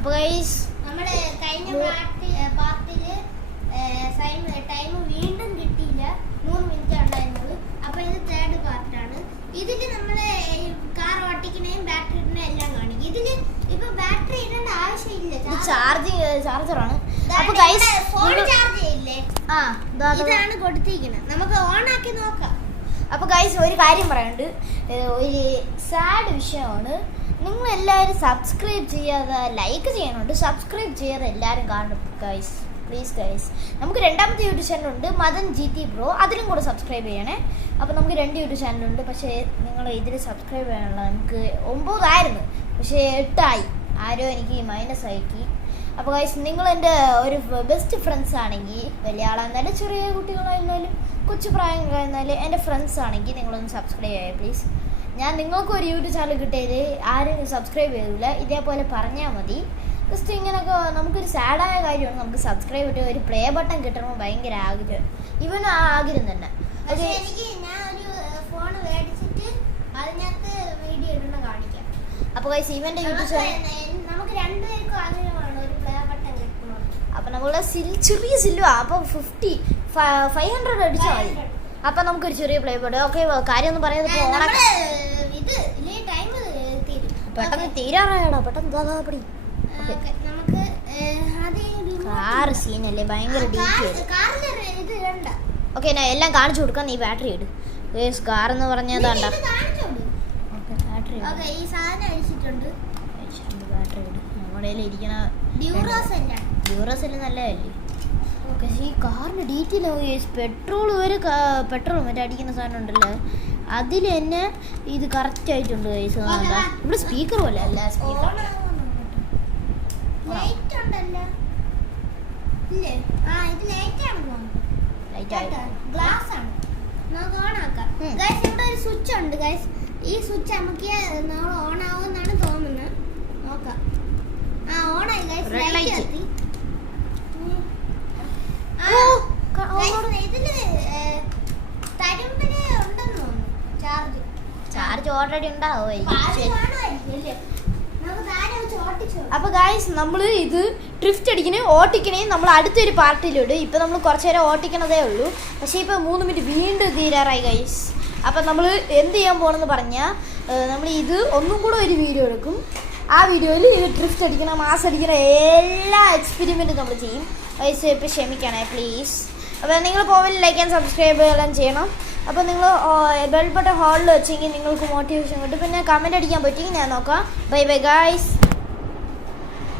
അപ്പോൾ ഗൈസ് നമ്മുടെ കഴിഞ്ഞ പാർട്ടില് ടൈം വീണ്ടും കിട്ടിയില്ല, 3 മിനിറ്റ് ഉണ്ടായിരുന്നത്. അപ്പൊ ഇത് തേർഡ് പാർട്ടാണ്. ഇതില് നമ്മള് കാർ ഓട്ടിക്കണേയും ബാറ്ററി ഇടണേയും എല്ലാം കാണിക്കും. ഇതില് ഇപ്പൊ ബാറ്ററി ഇടേണ്ട ആവശ്യമില്ല, ചാർജറാണ്. അപ്പൊ ഗൈസ് ഫോൺ ചാർജ് ചെയ്യില്ലേ, ഇതാണ് കൊടുത്തിരിക്കുന്നത്. നമുക്ക് ഓൺ ആക്കി നോക്കാം. അപ്പോൾ ഗൈസ് ഒരു കാര്യം പറയാനുണ്ട്, ഒരു സാഡ് വിഷയമാണ്. നിങ്ങൾ എല്ലാവരും സബ്സ്ക്രൈബ് ചെയ്യാതെ ലൈക്ക് ചെയ്യണുണ്ട്, സബ്സ്ക്രൈബ് ചെയ്യാതെ എല്ലാവരും കാണണം ഗൈസ്, പ്ലീസ് ഗൈസ്. നമുക്ക് രണ്ടാമത്തെ യൂട്യൂബ് ചാനലുണ്ട്, മദൻ GT ബ്രോ, അതിലും കൂടെ സബ്സ്ക്രൈബ് ചെയ്യണേ. അപ്പോൾ നമുക്ക് 2 യൂട്യൂബ് ചാനലുണ്ട്. പക്ഷേ നിങ്ങൾ ഇതിൽ സബ്സ്ക്രൈബ് ചെയ്യാനുള്ള നമുക്ക് 9 ആയിരുന്നു, പക്ഷേ 8 ആയി. ആരോ എനിക്ക് മൈനസ് ആക്കി. അപ്പോൾ ഗൈസ് നിങ്ങൾ എൻ്റെ ഒരു ബെസ്റ്റ് ഫ്രണ്ട്സ് ആണെങ്കിൽ, വലിയ ആളായിരുന്നാലും ചെറിയ കുട്ടികളായിരുന്നാലും കൊച്ചു പ്രായങ്ങളായിരുന്നാലും എൻ്റെ ഫ്രണ്ട്സ് ആണെങ്കിൽ നിങ്ങളൊന്ന് സബ്സ്ക്രൈബ് ചെയ്യുക പ്ലീസ്. ഞാൻ നിങ്ങൾക്ക് ഒരു യൂട്യൂബ് ചാനൽ കിട്ടിയത് ആരും സബ്സ്ക്രൈബ് ചെയ്തില്ല, ഇതേപോലെ പറഞ്ഞാൽ മതി. ജസ്റ്റ് ഇങ്ങനെയൊക്കെ നമുക്കൊരു സാഡായ കാര്യമാണ്, നമുക്ക് സബ്സ്ക്രൈബ് ചെയ്തിട്ട് ഒരു പ്ലേ ബട്ടൺ കിട്ടണമെന്ന് ഭയങ്കര ആഗ്രഹം, ഇവനും ആ ആഗ്രഹം തന്നെ. പക്ഷേ എനിക്ക് ഞാൻ ഒരു ഫോൺ മേടിച്ചിട്ട് അതിനകത്ത് വീഡിയോ ഇടുന്ന കാണിക്കാം. അപ്പോൾ ഗൈസ് ഇവൻ്റെ യൂട്യൂബ് ചാനൽ നമുക്ക് രണ്ടുപേർക്കും ആഗ്രഹമാണ് ഒരു പ്ലേ ബട്ടൺ കിട്ടണം. അപ്പോൾ നമ്മളുടെ ചെറിയ സില്ലുവാ, അപ്പോൾ 500 അടിച്ചാൽ മതി. അപ്പം നമുക്കൊരു ചെറിയ പ്ലേ ബട്ടൺ. ഓക്കെ, കാര്യം ഒന്നും പറയാതെ പെട്ടെന്ന് തീരാറായടാ, പെട്ടെന്ന് പടി. കാറ് സീനല്ലേ, ഭയങ്കര ഓക്കെ, ഞാൻ എല്ലാം കാണിച്ചു കൊടുക്കാം, നീ ബാറ്ററി ഇട്. കാർ എന്ന് പറഞ്ഞതാണ്ട ബാറ്ററി ഇട്. നമ്മുടെ ഇരിക്കണ ഡ്യൂറാസെല് നല്ലതല്ലേ. ഓക്കെ, ഈ കാറിൻ്റെ ഡീറ്റെയിൽ പെട്രോൾ വരെ, പെട്രോൾ മറ്റേ അടിക്കുന്ന സാധനം ഉണ്ടല്ലോ, അതിൽ തന്നെ ഇത് കറക്റ്റ് ആയിട്ടുണ്ട് ഗൈസ്. ഇവിടെ സ്പീക്കർ പോലെ അല്ല, സ്പീക്കർ സ്വിച്ച് ഉണ്ട് ഗൈസ്. ഈ സ്വിച്ച് നമുക്ക് നമ്മൾ ഓൺ ആവുമെന്നാണ് തോന്നുന്നത്. നോക്കാം. ഓണായി ഗൈസ്. ചാർജ് ഓൾറെഡി ഉണ്ടാവും. അപ്പോൾ ഗൈസ് നമ്മൾ ഇത് ഡ്രിഫ്റ്റ് അടിക്കണേ ഓട്ടിക്കണേ നമ്മൾ അടുത്തൊരു പാർട്ടിയിലിടും. ഇപ്പോൾ നമ്മൾ കുറച്ച് നേരം ഓട്ടിക്കണതേ ഉള്ളൂ, പക്ഷേ ഇപ്പോൾ 3 മിനിറ്റ് വീണ്ടും തീരാറായി ഗൈസ്. അപ്പം നമ്മൾ എന്ത് ചെയ്യാൻ പോകണമെന്ന് പറഞ്ഞാൽ, നമ്മൾ ഇത് ഒന്നും കൂടെ ഒരു വീഡിയോ എടുക്കും. ആ വീഡിയോയിൽ ഇത് ഡ്രിഫ്റ്റ് അടിക്കണം, മാസ് അടിക്കണം, എല്ലാ എക്സ്പെരിമെൻറ്റും നമ്മൾ ചെയ്യും ഗൈസ്. ഇപ്പോൾ ക്ഷമിക്കണേ പ്ലീസ്. അപ്പോൾ നിങ്ങൾ പോവാൻ ലൈക്ക് ആൻഡ് സബ്സ്ക്രൈബ് എല്ലാം ചെയ്യണം. അപ്പോൾ നിങ്ങൾ ബെൽ ബട്ടൺ ഹോളിൽ വെച്ചെങ്കിൽ നിങ്ങൾക്ക് മോട്ടിവേഷൻ കിട്ടും. പിന്നെ കമൻറ്റ് അടിക്കാൻ പറ്റുമെങ്കിൽ ഞാൻ നോക്കാം. Bye bye guys.